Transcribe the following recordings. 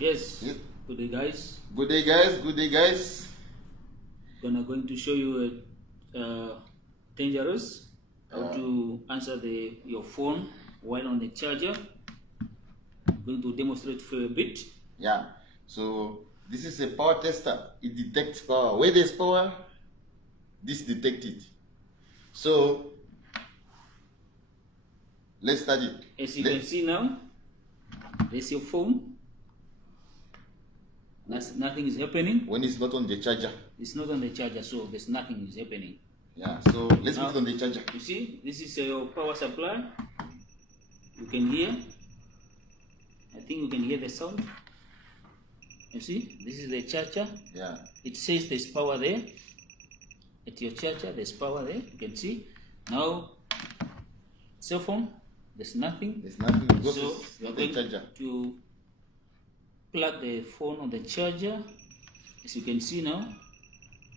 Yes. Yes. Good day, guys. Good day, guys. Good day, guys. Going to show you dangerous how to answer your phone while on the charger. Going to demonstrate for a bit. Yeah. So this is a power tester. It detects power. Where there's power, this detects it. So let's start it. As you can see now, there's your phone. Nothing is happening. When it's not on the charger. It's not on the charger, so there's nothing is happening. Yeah. So let's put it on the charger. You see, this is your power supply. You can hear. I think you can hear the sound. You see, this is the charger. Yeah. It says there's power there. At your charger, there's power there. You can see. Now, cell phone, there's nothing. There's nothing because So it's you are the going charger. to plug the phone on the charger. As you can see now,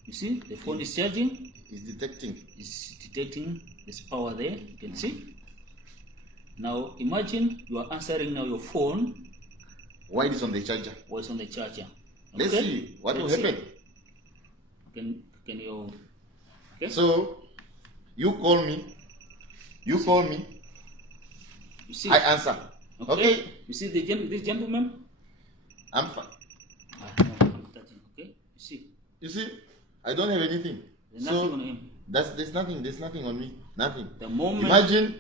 you see the phone is charging. It's detecting. It's detecting there's power there. You can see. Now imagine you are answering now your phone Why it is on the charger? while it's on the charger. Let's see what will happen. Can you? Okay. So you call me. You call me. You see. I answer. Okay. You see this gentleman. I'm fine. I'm touching. Okay. You see. You see, I don't have anything. There's nothing on him. There's nothing on me. Nothing. The moment. Imagine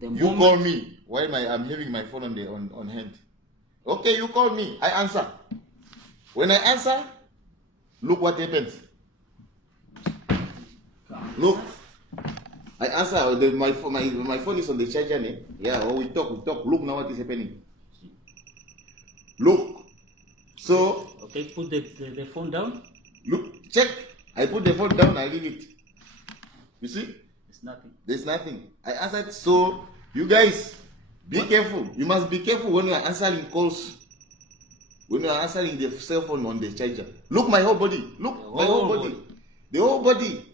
The you moment, call me while I'm having my phone on hand. Okay, you call me. I answer. When I answer, look what happens. Look. I answer. My phone is on the charger. Yeah. Or we talk. Look now what is happening. Look. So. Okay. Put the phone down. Look. Check. I put the phone down. I leave it. You see? There's nothing. There's nothing. I answered. So you guys, be careful. You must be careful when you are answering calls. When you are answering the cell phone on the charger. Look my whole body. Look my whole body. The whole body.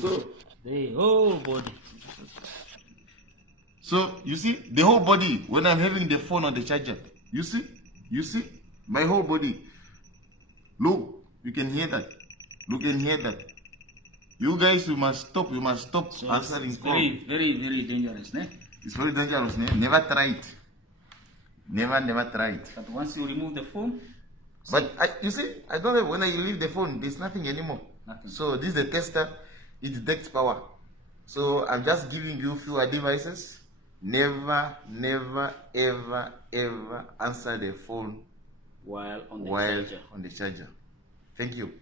So The whole body. So you see the whole body when I'm having the phone on the charger. You see? You see? My whole body. Look, you can hear that. You can hear that. You guys, you must stop. You must stop So answering it's calls. very, very, very dangerous, ne? It's very dangerous. Never try it. Never try it. But once you remove the phone, But you see, I don't know when I leave the phone, there's nothing anymore. Nothing. So this is the tester. It detects power. So I'm just giving you few advices. Never, ever answer the phone while on the while charger. on the charger. Thank you.